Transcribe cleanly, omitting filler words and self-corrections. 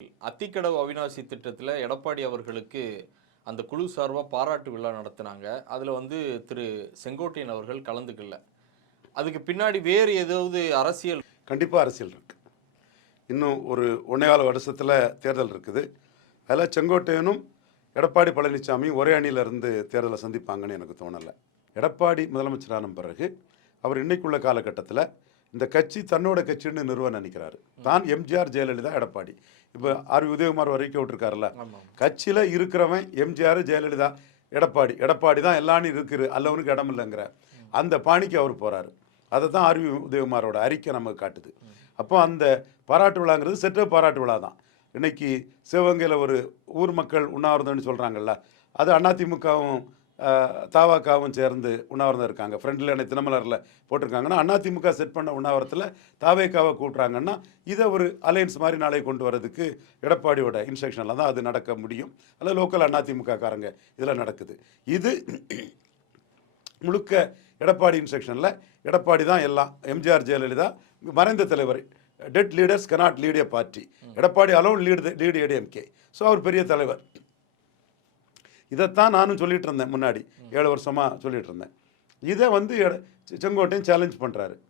அத்திக்கடவு அவிநாசி திட்டத்தில் எடப்பாடி அவர்களுக்கு அந்த குழு சார்பாக பாராட்டு விழா நடத்தினாங்க. அதில் திரு செங்கோட்டையன் அவர்கள் கலந்துக்கல. அதுக்கு பின்னாடி வேறு ஏதாவது அரசியல்? கண்டிப்பாக அரசியல் இருக்குது. இன்னும் ஒரு 1.25 வருஷத்தில் தேர்தல் இருக்குது. அதில் செங்கோட்டையனும் எடப்பாடி பழனிசாமியும் ஒரே அணியில் இருந்து தேர்தலை சந்திப்பாங்கன்னு எனக்கு தோணலை. எடப்பாடி முதலமைச்சரான பிறகு அவர் இன்னைக்குள்ள காலகட்டத்தில் இந்த கட்சி தன்னோட கட்சின்னு நிறுவ நினைக்கிறாரு. தான் எம்ஜிஆர், ஜெயலலிதா, எடப்பாடி. இப்போ ஆர்வி உதயகுமார் வரைக்கும் விட்டுருக்காருல்ல, கட்சியில் இருக்கிறவன் எம்ஜிஆர், ஜெயலலிதா, எடப்பாடி தான் எல்லாரும் இருக்குது, அல்லவனுக்கு இடம் இல்லைங்கிற அந்த பாணிக்கு அவர் போகிறாரு. அதை தான் ஆர்வி உதயகுமாரோட அறிக்கை நமக்கு காட்டுது. அப்போ அந்த பாராட்டு விழாங்கிறது செற்ற பாராட்டு விழா தான். இன்னைக்கு சிவகங்கையில் ஒரு ஊர் மக்கள் உண்ணாவிரதம்னு சொல்கிறாங்கல்ல, அது அதிமுகவும் தாவாக்காவும் சேர்ந்து உண்ணாவிரதம் இருக்காங்க. ஃப்ரெண்டில் எனக்கு தினமலரில் போட்டிருக்காங்கன்னா அதிமுக செட் பண்ண உண்ணாவிரத்தில் தாவேக்காவை கூட்டுறாங்கன்னா இதை ஒரு அலையன்ஸ் மாதிரி நாளை கொண்டு வரதுக்கு எடப்பாடியோட இன்ஸ்ட்ரக்ஷனில் தான் அது நடக்க முடியும். அதில் லோக்கல் அதிமுக காரங்க இதில் நடக்குது. இது முழுக்க எடப்பாடி இன்ஸ்ட்ரக்ஷனில். எடப்பாடி தான் எல்லாம். எம்ஜிஆர், ஜெயலலிதா மறைந்த தலைவர். Dead leaders cannot lead a party. Edappadi alone lead ADMK. So அவர் பெரிய தலைவர். இதைத்தான் நானும் சொல்லிட்டு இருந்தேன் முன்னாடி 7 வருஷமாக சொல்லிட்டு இருந்தேன். இதை செங்கோட்டையன் சேலஞ்ச் பண்ணுறாரு.